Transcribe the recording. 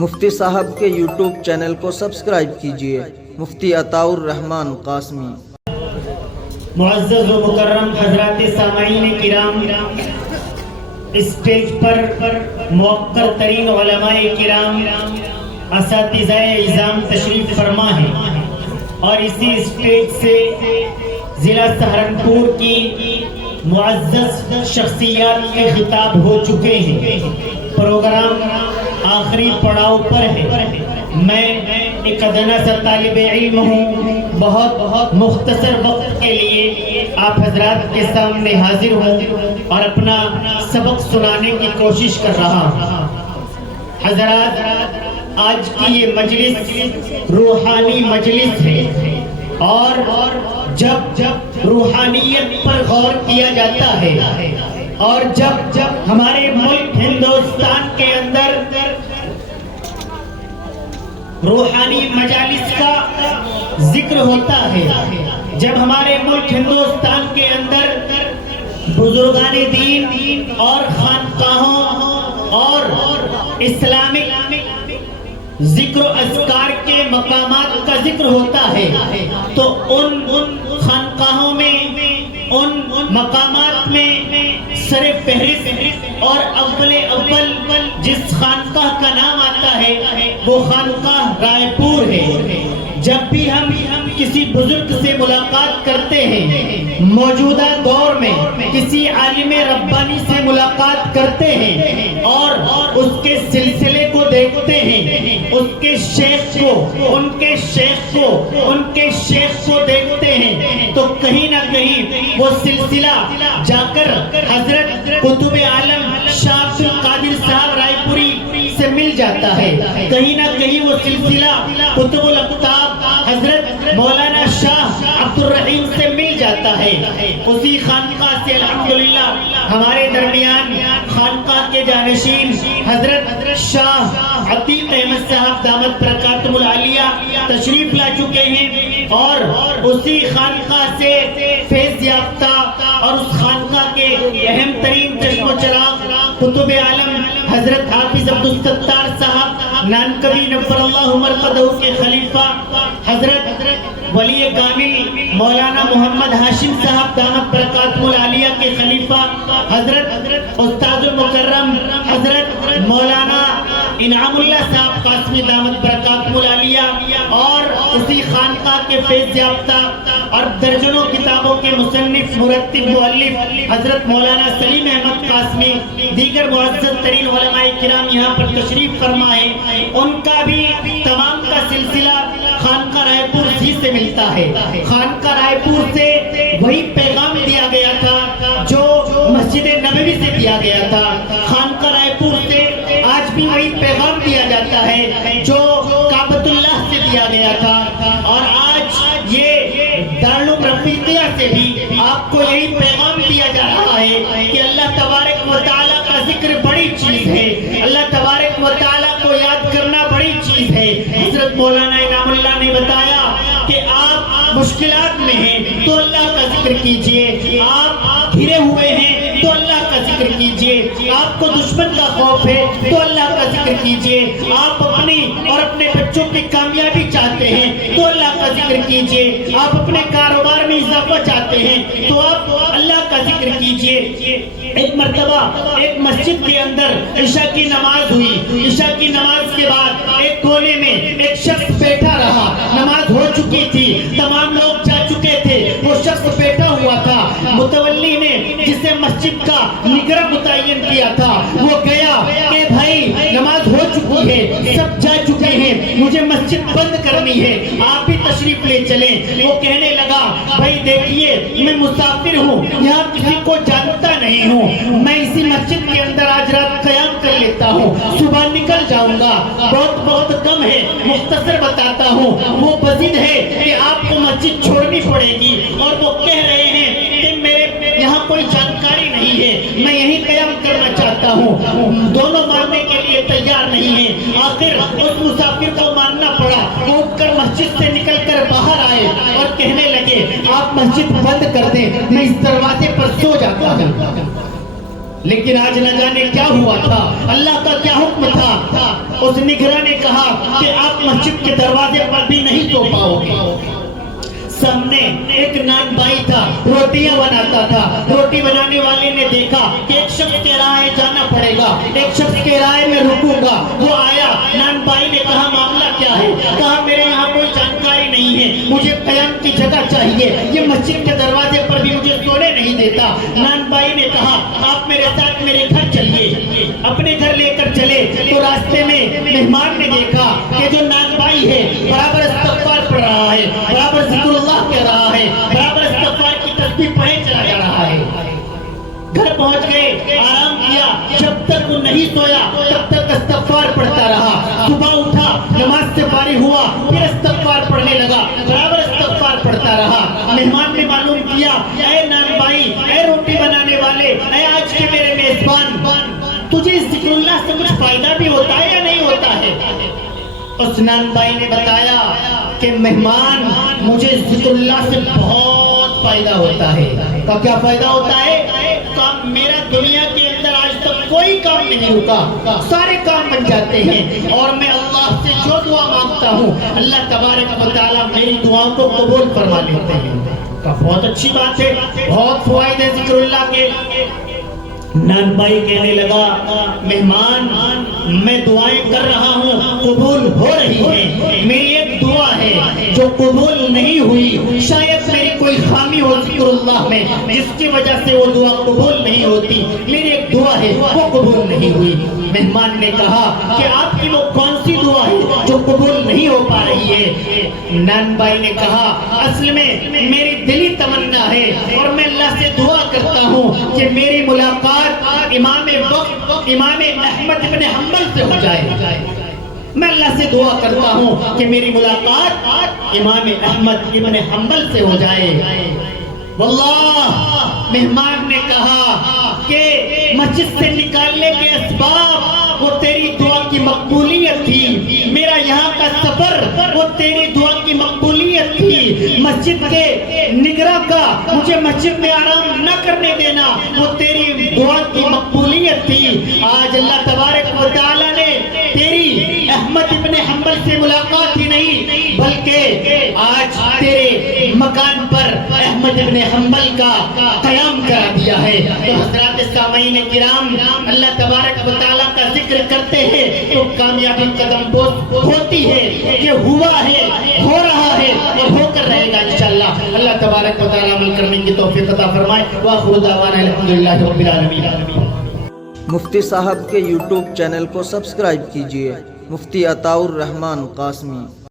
مفتی صاحب کے YouTube channel کو سبسکرائب کیجئے، مفتی عطاء الرحمن قاسمی۔ معزز و مکرم حضرات سامعین کرام، اسٹیج پر موقر ترین علماء کرام، اساتذہ اعظام تشریف فرما ہیں، اور اسی اسٹیج سے ضلع سہارنپور کی معزز شخصیات کے خطاب ہو چکے ہیں۔ پروگرام آخری پڑاؤ پر ہے۔ میں ایک ادنا سا طالب علم ہوں، بہت مختصر وقت کے لیے آپ حضرات کے سامنے حاضر ہوں اور اپنا سبق سنانے کی کوشش کر رہا ہوں۔ حضرات، آج کی یہ مجلس روحانی مجلس ہے، اور جب روحانیت پر غور کیا جاتا ہے، اور جب ہمارے ملک ہندوستان کے اندر روحانی مجالس کا ذکر ہوتا ہے، جب ہمارے ملک ہندوستان کے اندر بزرگان دین اور خانقاہوں اور اسلامک ذکر و اذکار کے مقامات کا ذکر ہوتا ہے، تو ان خانقاہوں میں، ان مقامات میں سر فہرست اور اول جس خانقاہ کا نام آتا ہے وہ خانقاہ رائے پور ہے۔ جب بھی ہم کسی بزرگ سے ملاقات کرتے ہیں، موجودہ دور میں کسی عالم ربانی سے ملاقات کرتے ہیں اور اس کے سلسلے کو دیکھتے ہیں، اس کے شیخ کو، ان کے شیخ کو دیکھتے ہیں، تو کہیں نہ کہیں وہ سلسلہ جا کر حضرت قطب عالم شاہ عبد القادر صاحب رائے پوری سے مل جاتا ہے، کہیں نہ کہیں وہ سلسلہ قطب الاقطاب حضرت مولانا شاہ عبد الرحیم سے مل جاتا ہے۔ اسی خانقاہ سے الحمدللہ ہمارے درمیان خانقاہ کے جانشین حضرت شاہ عتیق احمد صاحب دامت برکاتہم العالیہ تشریف لا چکے ہیں، اور اسی خانقاہ سے فیض یافتہ اور اس خانقاہ کے اہم ترین چشم و چراغ قطب عالم حضرت حافظ عبدالستار صاحب نانکوی نفر اللہ مرقدہ کے خلیفہ حضرت ولی کامل مولانا محمد ہاشم صاحب دامت برکاتہم العالیہ کے خلیفہ حضرت استاد المکرم حضرت مولانا انعام اللہ صاحب قاسمی دامت برکاتہم العالیہ، اور اسی خانقاہ کے فیض یافتہ اور درجنوں کتابوں کے مصنف مرتب مؤلف حضرت مولانا سلیم احمد قاسمی، دیگر معزز ترین علماء کرام یہاں پر تشریف فرما ہیں، ان کا بھی تمام کا سلسلہ خانقاہ رائے پور ہی سے ملتا ہے۔ خانقاہ رائے پور سے وہی پیغام دیا گیا تھا جو مسجد نبوی سے دیا گیا تھا، خانقاہ رائے پور سے آج بھی وہی پیغام دیا جاتا ہے جو کعبۃ اللہ سے دیا گیا تھا، اور آج یہ دارالعلوم رفیقیہ سے بھی آپ کو یہی پیغام دیا جا رہا ہے کہ اللہ تبارک و تعالیٰ کا ذکر بڑی چیز ہے، اللہ تبارک و تعالیٰ کو یاد کرنا بڑی چیز ہے۔ حضرت مولانا انعام اللہ نے بتایا کہ آپ مشکلات میں ہیں تو اللہ کا ذکر کیجئے، آپ گھرے ہوئے ہیں تو اللہ کا ذکر کیجئے، آپ کو دشمن کا خوف ہے تو اللہ کا ذکر کیجئے، آپ اپنی اور اپنے بچوں کی کامیابی چاہتے ہیں تو اللہ کا ذکر کیجئے، آپ اپنے کاروبار میں اضافہ چاہتے ہیں تو آپ اللہ کا ذکر کیجئے۔ ایک مرتبہ ایک مسجد کے اندر عشاء کی نماز ہوئی، عشاء کی نماز کے بعد ایک کونے میں ایک شخص بیٹھا رہا، نماز ہو چکی تھی، تمام لوگ جا چکے تھے، وہ شخص بیٹھا ہوا تھا، متولی نے جسے مسجد کا نگراں متعین کیا تھا وہ گیا کہ بھائی نماز ہو چکی ہے، سب جا چکے ہیں، مجھے مسجد بند کرنی ہے، آپ بھی تشریف لے چلیں۔ وہ کہنے لگا بھائی دیکھیے میں مسافر ہوں، یہاں کسی کو جانتا نہیں ہوں، میں اسی مسجد کے اندر آج رات قیام کر لیتا ہوں، صبح نکل جاؤں گا، بہت کم ہے، مختصر بتاتا ہوں، وہ بزد ہے کہ آپ کو مسجد چھوڑنی پڑے گی، اور وہ کہہ رہے ہیں کہ میرے یہاں کوئی جانکاری نہیں ہے، میں یہیں قیام کرنا چاہتا ہوں، دونوں ماننے کے لیے تیار نہیں ہیں۔ آخر اس مسافر کو ماننا پڑا، وہ اٹھ کر مسجد سے نکل کر باہر آئے اور کہنے لگے آپ مسجد بند کر دیں، میں اس دروازے پر سو جاتا ہوں۔ لیکن آج نہ جانے کیا ہوا تھا، اللہ کا کیا حکم تھا۔ اس نگراں نے کہا کہ آپ مسجد کے دروازے پر بھی نہیں سو پاؤ گے۔ سامنے ایک نان بھائی تھا، روٹیاں بناتا تھا۔ روٹی بنانے والے نے دیکھا کہ ایک شخص کہہ رہا ہے جانا پڑے گا، ایک شخص کہہ رہا ہے میں رکوں گا۔ وہ آیا، نان بھائی نے کہا معاملہ کیا ہے؟ کہا میرے یہاں کوئی جانکاری نہیں ہے، مجھے قیام کی جگہ چاہیے، یہ مسجد کے دروازے پر بھی مجھے سونے نہیں دیتا۔ نان بھائی نے کہا آپ میرے ساتھ میرے گھر چلیے۔ اپنے گھر لے کر چلے تو راستے میں مہمان نے دیکھا کہ جو نان بھائی ہے برابر استغفار پڑھ رہا ہے، برابر ذکر اللہ کہہ رہا ہے، برابر استغفار کی تسبیح پڑھے چلا جا رہا ہے۔ گھر پہنچ گئے، آرام کیا، جب تک وہ نہیں سویا تب تک استغفار پڑھتا رہا۔ صبح اٹھا، نماز سے فارغ ہوا، پھر استغفار پڑھنے لگا، برابر استغفار پڑھتا رہا۔ مہمان نے معلوم کیا، اے نان بھائی، اے روٹی بنانے والے، اے آج کے میرے میزبان، تجھے ذکر اللہ سے کچھ فائدہ بھی ہوتا ہے یا نہیں ہوتا ہے؟ اس نان بھائی نے بتایا کہ مہمان مجھے ذکر اللہ سے بہت فائدہ ہوتا ہے۔ تو کیا فائدہ ہوتا ہے؟ کام میرا دنیا کے اندر آج تک کوئی کام نہیں رکا، سارے کام بن جاتے ہیں، اور میں اللہ سے جو دعا مانگتا ہوں اللہ تبارک و تعالیٰ میری دعاؤں کو قبول فرما لیتے ہیں۔ بہت اچھی بات ہے، بہت فوائد ہے ذکر اللہ کے۔ نان بھائی کہنے لگا مہمان میں دعائیں کر رہا ہوں، قبول ہو رہی ہیں، میری ایک دعا ہے جو قبول نہیں ہوئی، شاید میری کوئی خامی ہو ذکر اللہ میں جس کی وجہ سے وہ دعا قبول نہیں ہوتی، میری ایک دعا ہے وہ قبول نہیں ہوئی۔ مہمان نے کہا کہ آپ کی وہ کون سی دعا ہے جو قبول نہیں ہو پا رہی ہے؟ نان بھائی نے کہا اصل میں میری دلی تمنا ہے اور میں اللہ سے دعا کرتا ہوں کہ میری ملاقات امام وقت امام احمد ابن حنبل سے ہو جائے۔ میں اللہ سے دعا کرتا ہوں کہ میری ملاقات امام احمد ابن حنبل سے ہو جائے۔ واللہ مہمان نے کہا کہ مسجد سے نکالنے کے اسباب وہ تیری دعا کی مقبولیت تھی، میرا یہاں کا سفر وہ تیری دعا کی مقبولیت تھی، مسجد کے نگراں کا مجھے مسجد میں آرام نہ کرنے دینا وہ تیری دعا کی مقبولیت تھی۔ آج اللہ تبارک و تعالیٰ نے تیری احمد ابن حنبل سے ملاقات ہی نہیں بلکہ آج تیرے مکان پر احمد ابن حنبل کا قیام کرا دیا ہے۔ تو حضرات سامعین کرام، اللہ تبارک و تعالیٰ کا ذکر کرتے ہیں تو کامیابی قدم بوس ہوتی ہے، یہ ہوا ہے، ہو رہا ہے اور ہو کر رہے گا انشاءاللہ۔ اللہ تبارک و تعالیٰ عمل کرنے کی توفیق عطا فرمائے۔ وآخر دعوانا الحمدللہ رب العالمین۔ مفتی صاحب کے یوٹیوب چینل کو سبسکرائب کیجئے، مفتی عطاء الرحمان قاسمی۔